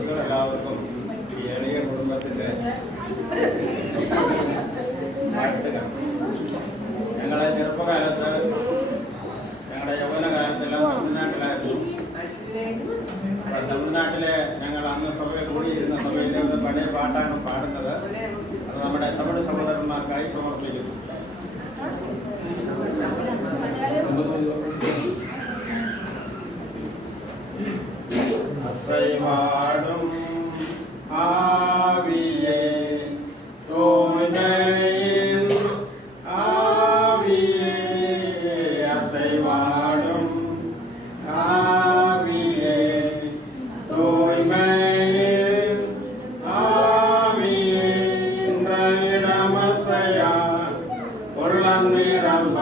വിശ്വാസികൾ എല്ലാവർക്കും ഈ എളിയ കുടുംബത്തിന്റെ വാഴ്ത്തുകൾ. ഞങ്ങളെ ചെറുപ്പകാലത്ത് ഞങ്ങളുടെ യൗവനകാലത്തെല്ലാം തമിഴ്നാട്ടിലായിരുന്നു. തമിഴ്നാട്ടിലെ ഞങ്ങൾ അന്ന് സഭയിൽ കൂടിയിരുന്ന സഭയിലെ ഒരു പഴയ പാട്ടാണ് പാടുന്നത്. അത് നമ്മുടെ തമിഴ് സഹോദരന്മാർക്കായി സമർപ്പിക്കുന്നു. அசைவாடும் ஆவியே தூய்மையின் ஆவியே அசைவாடும் ஆவியே தூய்மையின் ஆவியே இன்றையிடமசையா உள்ளம் நிரம்ப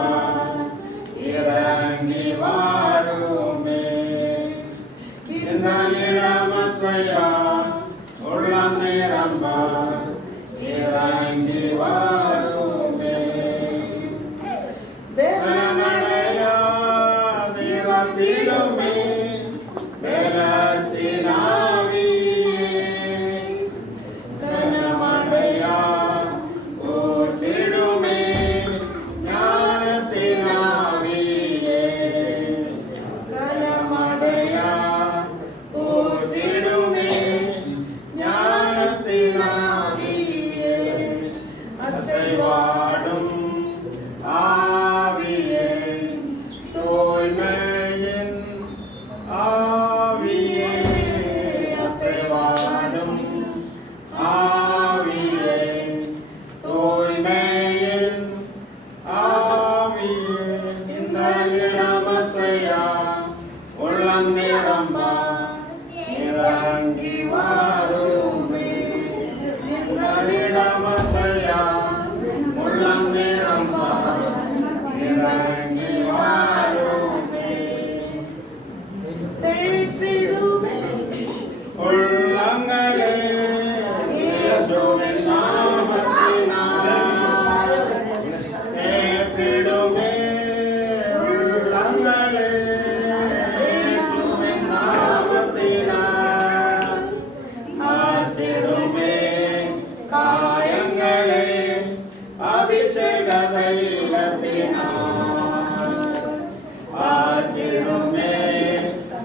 இறங்கி வாருமே இன்றையிடமசையா உள்ளம் நிரம்ப இறங்கி வாருமே வேலனடையா நிரம்பிடுமே வேலத்தினாவியே கனமடையா ஊற்றிடுமே ஞானத்தினாவியே கனமடையா ஊற்றிடுமே ஞானத்தினாவியே அசைவாடும் ஆவியே தூய்மையின் ஆவியே அசைவாடும் ஆவியே தூய்மையின் ஆவியே இன்றையிடமசையா உள்ளம் நிரம்ப இறங்கி வாருமே இன்றையிடமசையா உள்ளம் நிரம்ப இறங்கி வாருமே தேற்றிடுமே உள்ளங்களே இயேசுவின் நாமத்தினால் தேற்றிடுமே உள்ளங்களே இயேசுவின் நாமத்தினால் ஆற்றிடுமே காயங்களே அபிஷேக தைலத்தினால் ஆற்றிடுமே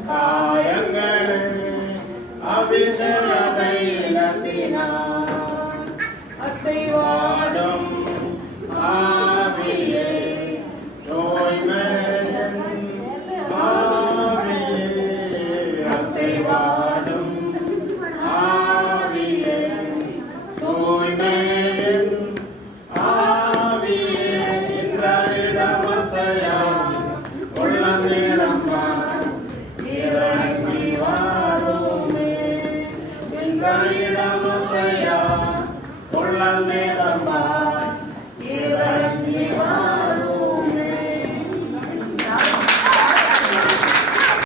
காயங்களே அபிஷேக தைலத்தினால் அசைவாடும் ஆவியே தூய்மையின் ஆவியே அசைவாடும் ஆவியே தூய்மையின் ஆவியே இன்றையிடமசையா உள்ளம் நிரம்ப இறங்கி வாருமே இன்றையிடமசையா உள்ளம் நிரம்ப